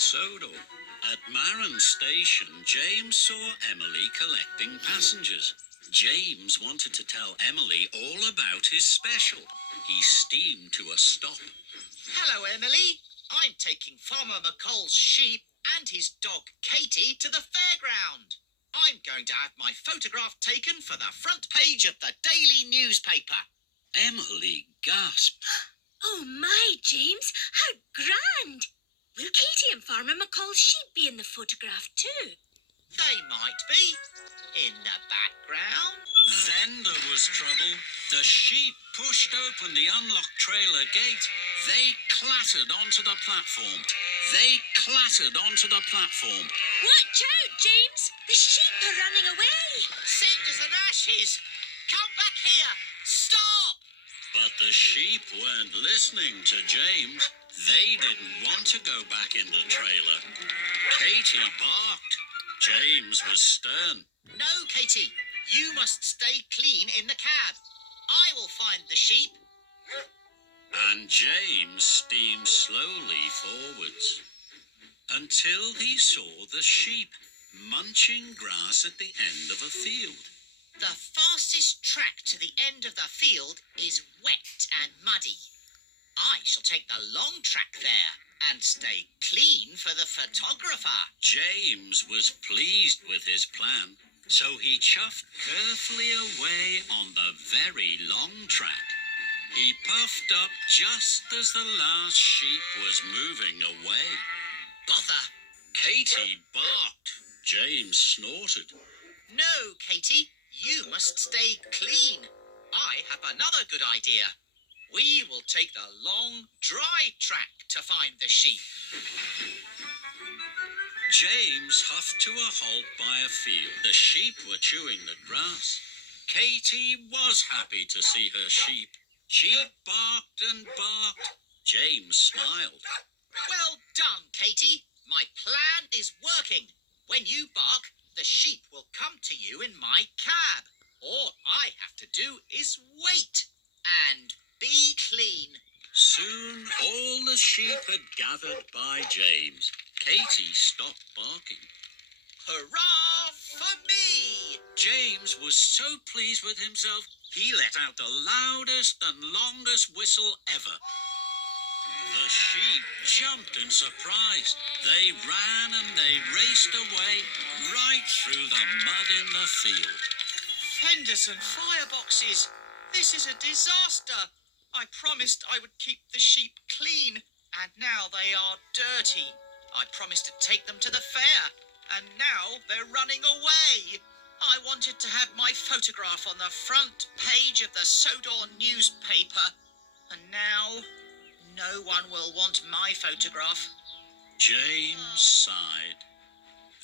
Sodor. At Maron Station, James saw Emily collecting passengers. James wanted to tell Emily all about his special. He steamed to a stop. Hello, Emily. I'm taking Farmer McColl's sheep and his dog Katie to the fairground. I'm going to have my photograph taken for the front page of the daily newspaper. Emily gasped. Oh my, James, how grand! Will Katie and Farmer McColl's sheep be in the photograph too? They might be. In the background. Then there was trouble. The sheep pushed open the unlocked trailer gate. They clattered onto the platform. Watch out, James! The sheep are running away! Cinders and ashes! Come back here! Stop! But the sheep weren't listening to James. They didn't want to go back in the trailer. Katie barked. James was stern. No, Katie. You must stay clean in the cab. I will find the sheep. And James steamed slowly forwards until he saw the sheep munching grass at the end of a field. The fastest track to the end of the field is wet and muddy. I shall take the long track there and stay clean for the photographer. James was pleased with his plan, so he chuffed carefully away on the very long track. He puffed up just as the last sheep was moving away. Bother! Katie barked. James snorted. No, Katie, you must stay clean. I have another good idea. We will take the long, dry track to find the sheep. James huffed to a halt by a field. The sheep were chewing the grass. Katie was happy to see her sheep. She barked and barked. James smiled. Well done, Katie. My plan is working. When you bark, the sheep will come to you in my cab. All I have to do is wait and be clean. Soon all the sheep had gathered by James. Katie stopped barking. Hurrah for me! James was so pleased with himself, he let out the loudest and longest whistle ever. The sheep jumped in surprise. They ran and they raced away right through the mud in the field. Fenders and fireboxes. This is a disaster. I promised I would keep the sheep clean, and now they are dirty. I promised to take them to the fair, and now they're running away. I wanted to have my photograph on the front page of the Sodor newspaper, and now no one will want my photograph. James sighed.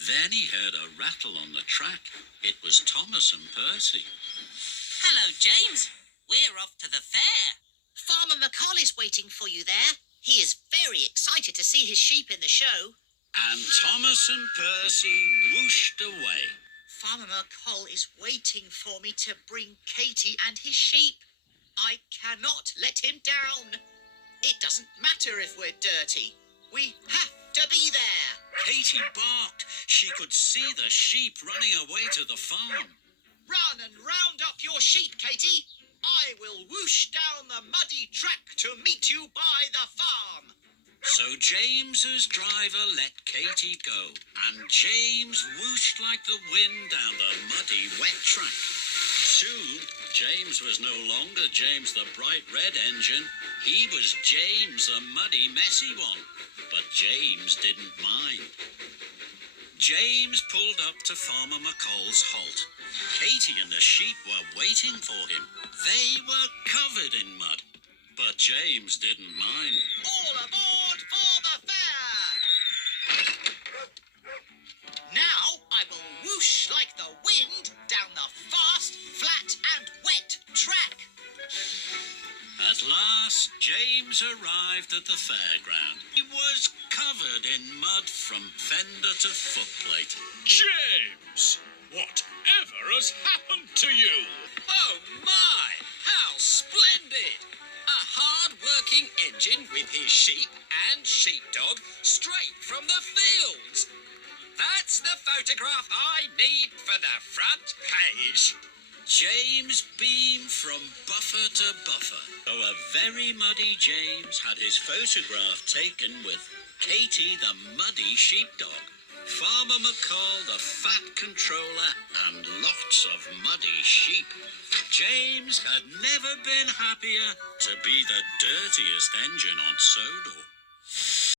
Then he heard a rattle on the track. It was Thomas and Percy. Hello, James. We're off to the fair. Farmer McColl is waiting for you there. He is very excited to see his sheep in the show. And Thomas and Percy whooshed away. Farmer McColl is waiting for me to bring Katie and his sheep. I cannot let him down. It doesn't matter if we're dirty. We have to be there. Katie barked. She could see the sheep running away to the farm. Run and round up your sheep, Katie. I will whoosh down the muddy track to meet you by the farm. So James's driver let Katie go, and James whooshed like the wind down the muddy, wet track. Soon, James was no longer James the bright red engine. He was James the muddy, messy one. But James didn't mind. James pulled up to Farmer McColl's halt. Katie and the sheep were waiting for him. They were covered in mud, but James didn't mind. All aboard for the fair! Now I will whoosh like the wind down the fast, flat and wet track. At last, James arrived at the fairground. He was covered in mud from fender to footplate. James, whatever has happened to you? Oh my, how splendid! A hard-working engine with his sheep and sheepdog straight from the fields. That's the photograph I need for the front page. James beamed from buffer to buffer. So a very muddy James had his photograph taken with Katie the muddy sheepdog, Farmer McCall the fat controller, and lots of muddy sheep. James had never been happier to be the dirtiest engine on Sodor.